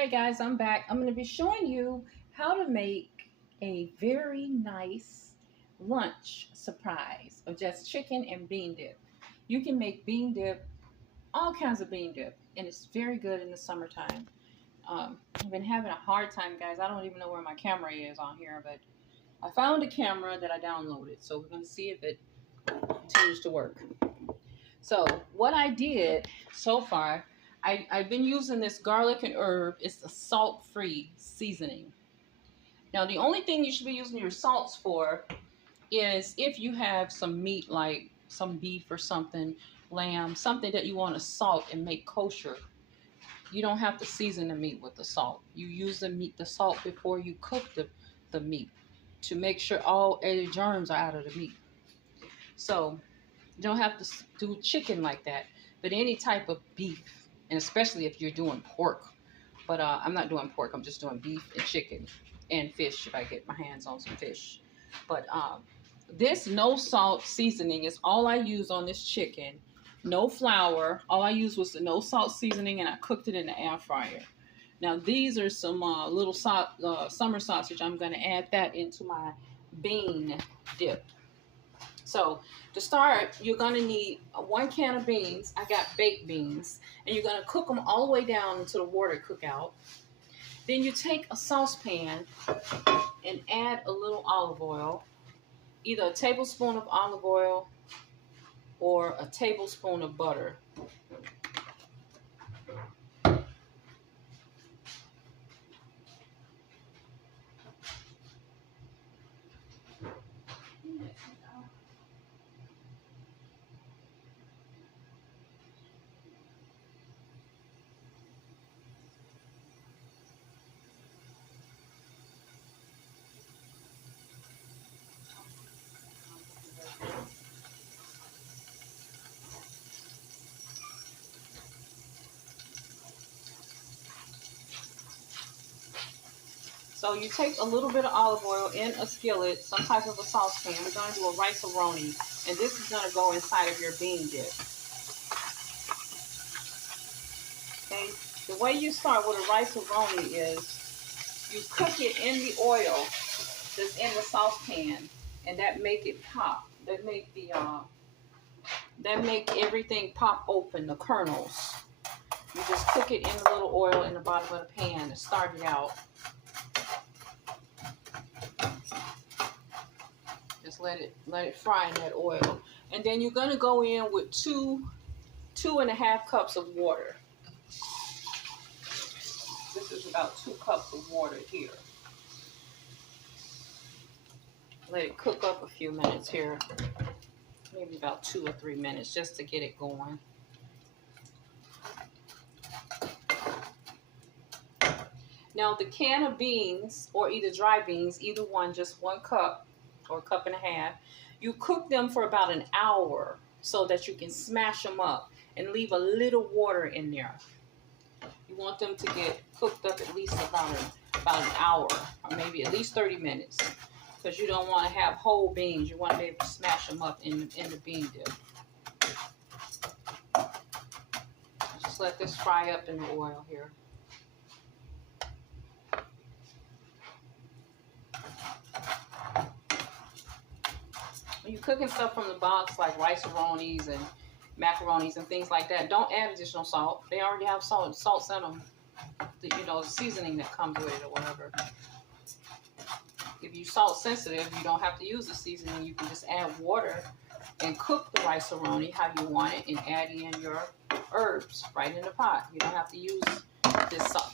Hey guys, I'm back. I'm going to be showing you how to make a very nice lunch surprise of just chicken and bean dip. You can make bean dip, all kinds of bean dip, and it's very good in the summertime. I've been having a hard time, guys. I don't even know where my camera is on here, but I found a camera that I downloaded, so we're going to see if it continues to work. So what I did so far, I've been using this garlic and herb. It's a salt-free seasoning. Now, the only thing you should be using your salts for is if you have some meat, like some beef or something, lamb, something that you want to salt and make kosher. You don't have to season the meat with the salt. You use the salt before you cook the meat to make sure all any germs are out of the meat. So you don't have to do chicken like that, but any type of beef, and especially if you're doing pork. But I'm not doing pork. I'm just doing beef and chicken and fish if I get my hands on some fish. But this no salt seasoning is all I use on this chicken. No flour. All I used was the no salt seasoning, and I cooked it in the air fryer. Now these are some little summer sausage. I'm going to add that into my bean dip. So to start, you're going to need 1 can of beans. I got baked beans. And you're going to cook them all the way down until the water cook out. Then you take a saucepan and add a little olive oil. Either a tablespoon of olive oil or a tablespoon of butter. So you take a little bit of olive oil in a skillet, some type of a saucepan. We're going to do a rice Roni, and this is going to go inside of your bean dip. Okay, the way you start with a rice Roni is you cook it in the oil that's in the saucepan, and that make it pop. That make everything pop open, the kernels. You just cook it in a little oil in the bottom of the pan to start it out. Just let it fry in that oil. And then you're going to go in with two and a half cups of water. This is about 2 cups of water here. Let it cook up a few minutes here. Maybe about 2 or 3 minutes just to get it going. Now the can of beans, or either dry beans, either one, just 1 cup or a cup and a half, you cook them for about an hour so that you can smash them up and leave a little water in there. You want them to get cooked up at least about an hour, or maybe at least 30 minutes, because you don't want to have whole beans. You want to be able to smash them up in the bean dip. Just let this fry up in the oil here. When you're cooking stuff from the box like rice Ronis and macaronis and things like that, don't add additional salt. They already have salts in them. The seasoning that comes with it or whatever. If you're salt sensitive, you don't have to use the seasoning. You can just add water and cook the rice Roni how you want it, and add in your herbs right in the pot. You don't have to use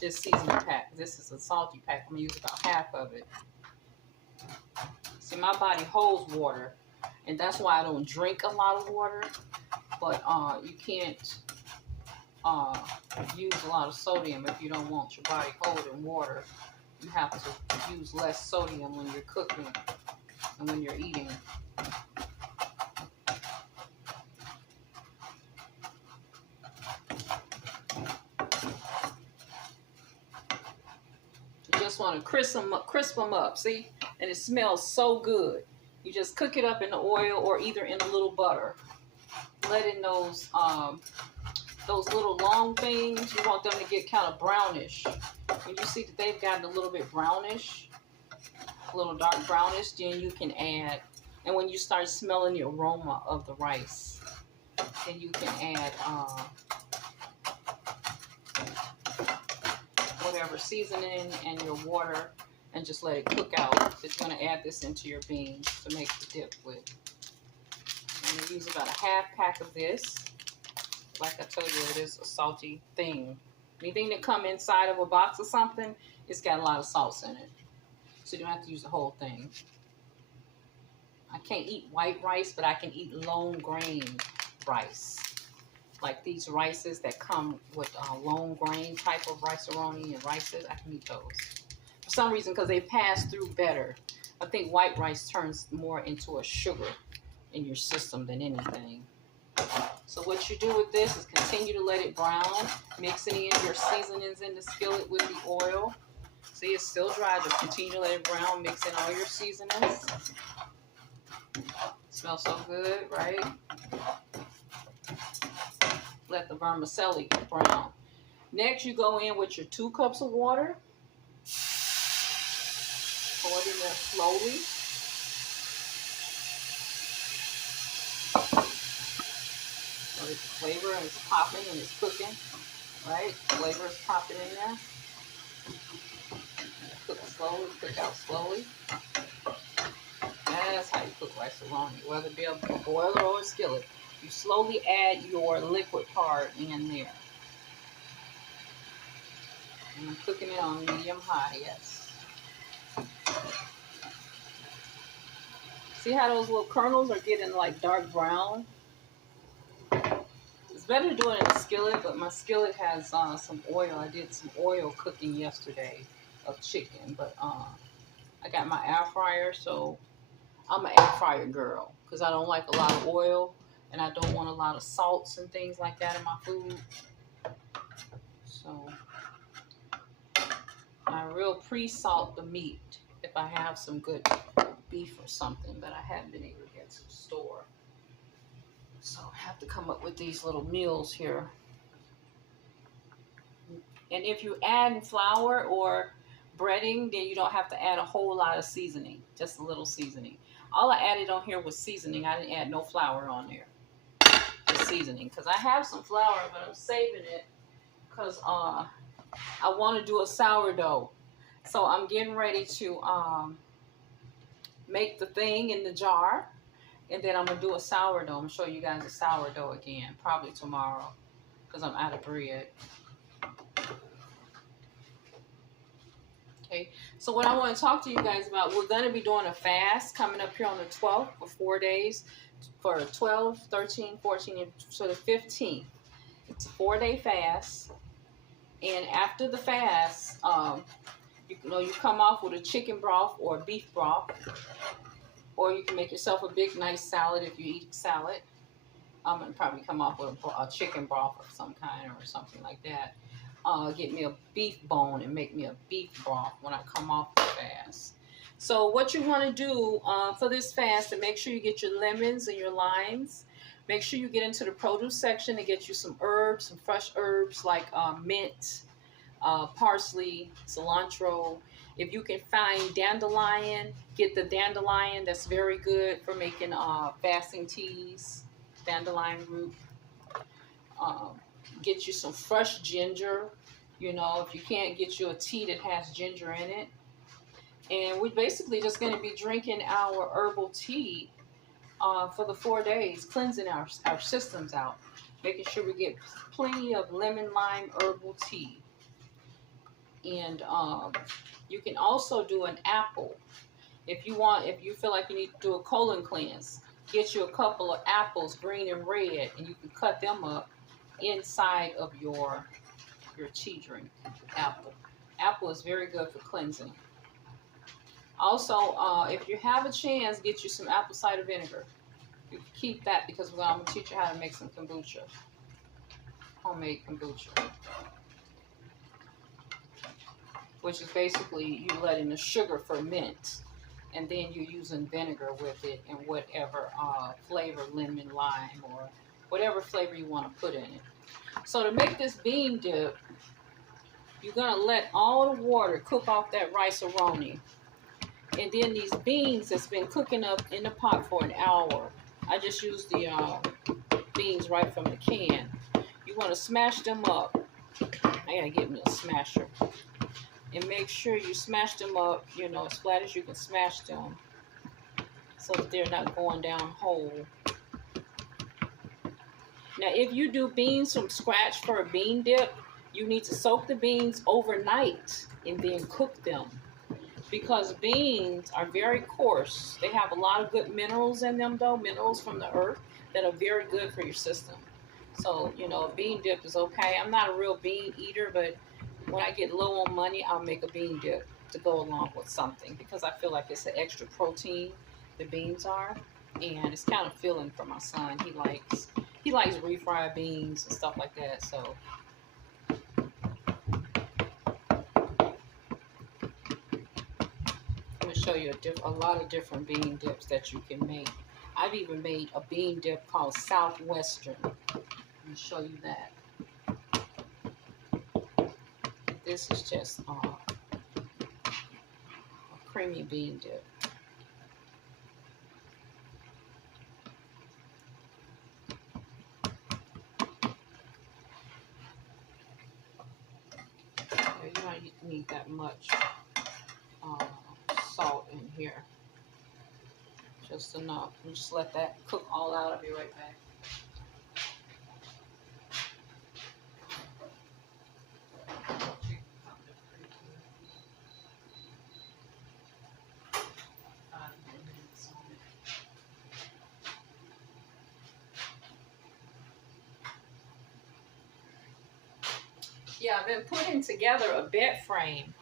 this seasoning pack. This is a salty pack. I'm going to use about half of it. See, my body holds water, and that's why I don't drink a lot of water. But you can't use a lot of sodium if you don't want your body holding water. You have to use less sodium when you're cooking and when you're eating. You just want to crisp them up, see? And it smells so good. You just cook it up in the oil or either in a little butter. Letting those those little long things, you want them to get kind of brownish. When you see that they've gotten a little bit brownish, a little dark brownish, then you can add, and when you start smelling the aroma of the rice, then you can add whatever seasoning and your water, and just let it cook out. So you're going to add this into your beans to make the dip with. I'm going to use about a half pack of this. Like I told you, it is a salty thing. Anything that come inside of a box or something, it's got a lot of salts in it. So you don't have to use the whole thing. I can't eat white rice, but I can eat long grain rice. Like these rices that come with long grain type of rice-a-roni and rices, I can eat those. For some reason, because they pass through better. I think white rice turns more into a sugar in your system than anything. So what you do with this is continue to let it brown, mixing in your seasonings in the skillet with the oil. See, it's still dry. Just continue to let it brown, mix in all your seasonings. Smells so good, right? Let the vermicelli brown. Next, you go in with your 2 cups of water. Pour it in there slowly. So the flavor is popping and it's cooking, right? Flavor is popping in there. Cook slowly, cook out slowly. That's how you cook rice-a-roni, whether it be a boiler or a skillet. You slowly add your liquid part in there. And I'm cooking it on medium-high, yes. See how those little kernels are getting like dark brown? It's better to do it in a skillet, but my skillet has some oil. I did some oil cooking yesterday of chicken, but I got my air fryer, so I'm an air fryer girl because I don't like a lot of oil and I don't want a lot of salts and things like that in my food. So I real pre-salt the meat if I have some good beef or something, but I haven't been able to get to the store. So I have to come up with these little meals here. And if you add flour or breading, then you don't have to add a whole lot of seasoning, just a little seasoning. All I added on here was seasoning. I didn't add no flour on there. Just seasoning. Because I have some flour, but I'm saving it because I want to do a sourdough. So I'm getting ready to make the thing in the jar. And then I'm going to do a sourdough. I'm going to show you guys a sourdough again, probably tomorrow, because I'm out of bread. Okay, so what I want to talk to you guys about, we're going to be doing a fast coming up here on the 12th for 4 days, for 12, 13, 14, and so the 15th. It's a 4-day fast. And after the fast, you come off with a chicken broth or beef broth. Or you can make yourself a big, nice salad if you eat salad. I'm going to probably come off with a chicken broth of some kind or something like that. Get me a beef bone and make me a beef broth when I come off the fast. So what you want to do for this fast, to make sure you get your lemons and your limes. Make sure you get into the produce section and get you some herbs, some fresh herbs like mint, parsley, cilantro. If you can find dandelion, get the dandelion. That's very good for making fasting teas. Dandelion root. Get you some fresh ginger. You know, if you can't get you a tea that has ginger in it. And we're basically just going to be drinking our herbal tea for the 4 days, cleansing our systems out. Making sure we get plenty of lemon lime herbal tea. And you can also do an apple. If you feel like you need to do a colon cleanse, get you a couple of apples, green and red, and you can cut them up inside of your tea drink. Apple is very good for cleansing. Also, if you have a chance, get you some apple cider vinegar. You can keep that because I'm going to teach you how to make some kombucha. Homemade kombucha. Which is basically you letting the sugar ferment, and then you're using vinegar with it and whatever flavor, lemon, lime, or whatever flavor you want to put in it. So to make this bean dip, you're gonna let all the water cook off that rice Roni. And then these beans that's been cooking up in the pot for an hour. I just used the beans right from the can. You want to smash them up. I gotta get me a smasher. And make sure you smash them up, you know, as flat as you can smash them, so that they're not going down whole. Now, if you do beans from scratch for a bean dip, you need to soak the beans overnight and then cook them. Because beans are very coarse. They have a lot of good minerals in them, though, minerals from the earth that are very good for your system. So, you know, a bean dip is okay. I'm not a real bean eater, but when I get low on money, I'll make a bean dip to go along with something, because I feel like it's an extra protein, the beans are, and it's kind of filling for my son. He likes refried beans and stuff like that, so. I'm going to show you a lot of different bean dips that you can make. I've even made a bean dip called Southwestern. Let me show you that. This is just a creamy bean dip. You don't need that much salt in here. Just enough. And just let that cook all out. I'll be right back. Yeah, I've been putting together a bed frame,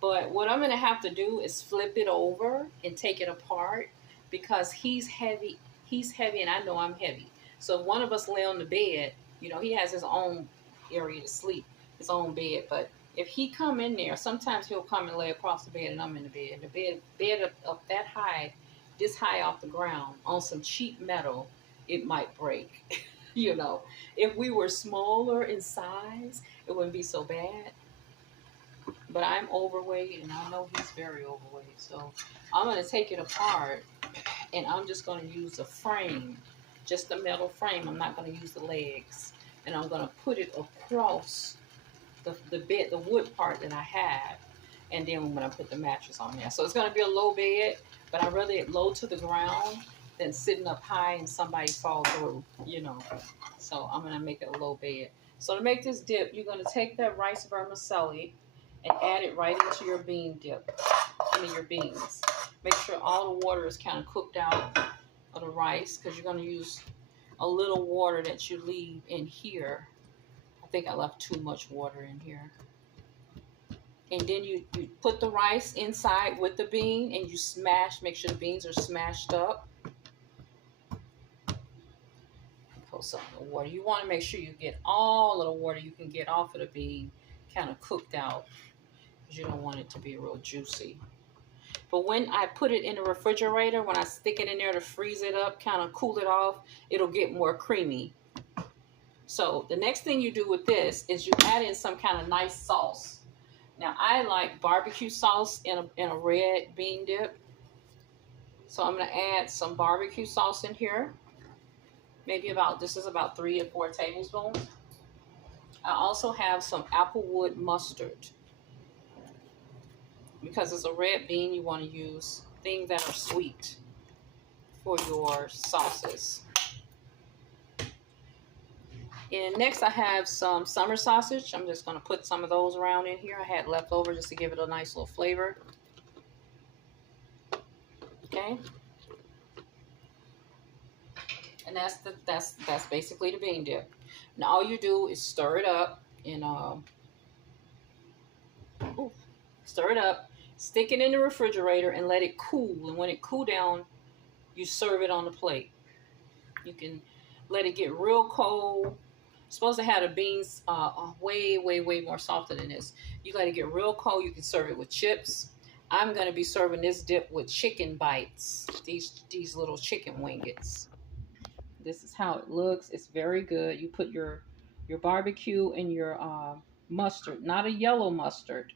but what I'm going to have to do is flip it over and take it apart, because he's heavy, and I know I'm heavy. So if one of us lay on the bed, you know, he has his own area to sleep, his own bed, but if he come in there, sometimes he'll come and lay across the bed and I'm in the bed. The bed up that high, this high off the ground, on some cheap metal, it might break. You know, if we were smaller in size, it wouldn't be so bad. But I'm overweight, and I know he's very overweight. So I'm going to take it apart, and I'm just going to use a frame, just a metal frame. I'm not going to use the legs. And I'm going to put it across the bed, the wood part that I have. And then I'm going to put the mattress on there. So it's going to be a low bed, but I'd rather it low to the ground than sitting up high and somebody fall through, you know. So I'm going to make it a low bed. So to make this dip, you're going to take that rice vermicelli and add it right into your bean dip, into your beans. Make sure all the water is kind of cooked out of the rice, because you're going to use a little water that you leave in here. I think I left too much water in here. And then you put the rice inside with the bean, and you smash, make sure the beans are smashed up. Put some of the water. You want to make sure you get all of the water you can get off of the bean kind of cooked out, because you don't want it to be real juicy. But when I put it in the refrigerator, when I stick it in there to freeze it up, kind of cool it off, it'll get more creamy. So the next thing you do with this is you add in some kind of nice sauce. Now, I like barbecue sauce in a red bean dip. So I'm going to add some barbecue sauce in here. Maybe this is about 3 or 4 tablespoons. I also have some applewood mustard. Because it's a red bean, you want to use things that are sweet for your sauces. And next I have some summer sausage. I'm just going to put some of those around in here. I had leftover just to give it a nice little flavor. Okay. And that's basically the bean dip. Now all you do is stir it up and stir it up, stick it in the refrigerator and let it cool. And when it cool down, you serve it on the plate. You can let it get real cold. Supposed to have the beans way more softer than this. You let it get real cold. You can serve it with chips. I'm going to be serving this dip with chicken bites. These little chicken wingets. This is how it looks. It's very good. You put your your barbecue and your mustard, not a yellow mustard,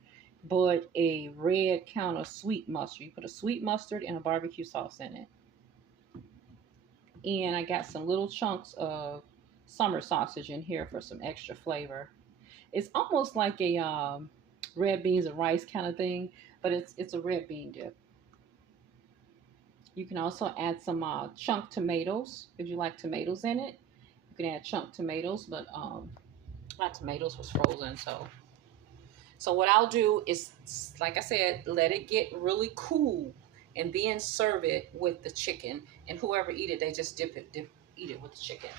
but a red kind of sweet mustard. You put a sweet mustard and a barbecue sauce in it. And I got some little chunks of summer sausage in here for some extra flavor. It's almost like a red beans and rice kind of thing, but it's a red bean dip. You can also add some chunk tomatoes if you like tomatoes in it. You can add chunk tomatoes, but my tomatoes was frozen, so what I'll do is, like I said, let it get really cool, and then serve it with the chicken. And whoever eat it, they just eat it with the chicken.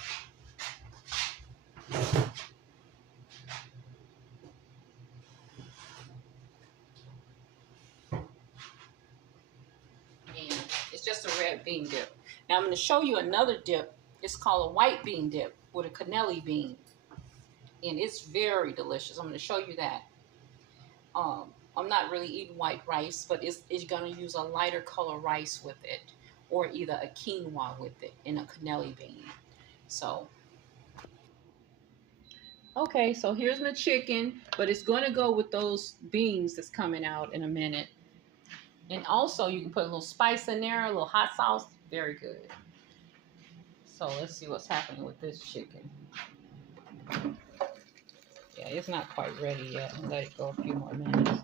And it's just a red bean dip. Now I'm going to show you another dip. It's called a white bean dip with a cannelli bean, and it's very delicious. I'm going to show you that. I'm not really eating white rice, but it's going to use a lighter color rice with it, or either a quinoa with it in a cannelli bean. So, okay, so here's my chicken, but it's going to go with those beans that's coming out in a minute. And also, you can put a little spice in there, a little hot sauce. Very good. So let's see what's happening with this chicken. Yeah, it's not quite ready yet. I'll let it go a few more minutes.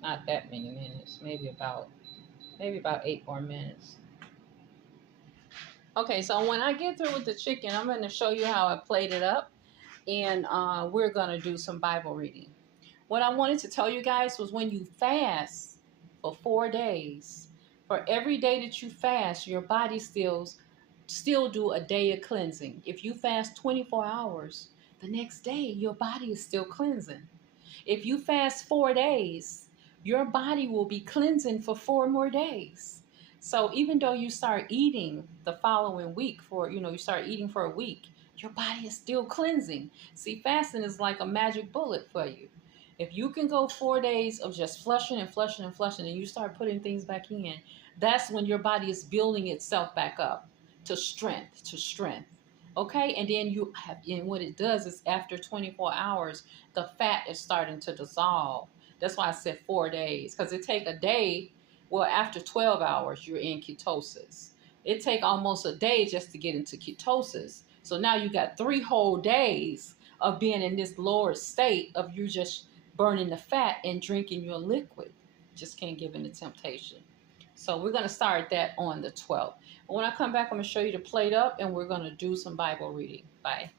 Not that many minutes, maybe about 8 more minutes. Okay, so when I get through with the chicken, I'm going to show you how I plate it up, and we're going to do some Bible reading. What I wanted to tell you guys was, when you fast for 4 days, for every day that you fast, your body still do a day of cleansing. If you fast 24 hours, the next day your body is still cleansing. If you fast 4 days, your body will be cleansing for 4 more days. So even though you start eating the following week you start eating for a week, your body is still cleansing. See, fasting is like a magic bullet for you. If you can go 4 days of just flushing and flushing and flushing, and you start putting things back in, that's when your body is building itself back up to strength, to strength. Okay, and then and what it does is, after 24 hours, the fat is starting to dissolve. That's why I said 4 days, because it take a day. Well, after 12 hours, you're in ketosis. It take almost a day just to get into ketosis. So now you got 3 whole days of being in this lower state of you just burning the fat and drinking your liquid. Just can't give in to temptation. So we're going to start that on the 12th. When I come back, I'm going to show you the plate up, and we're going to do some Bible reading. Bye.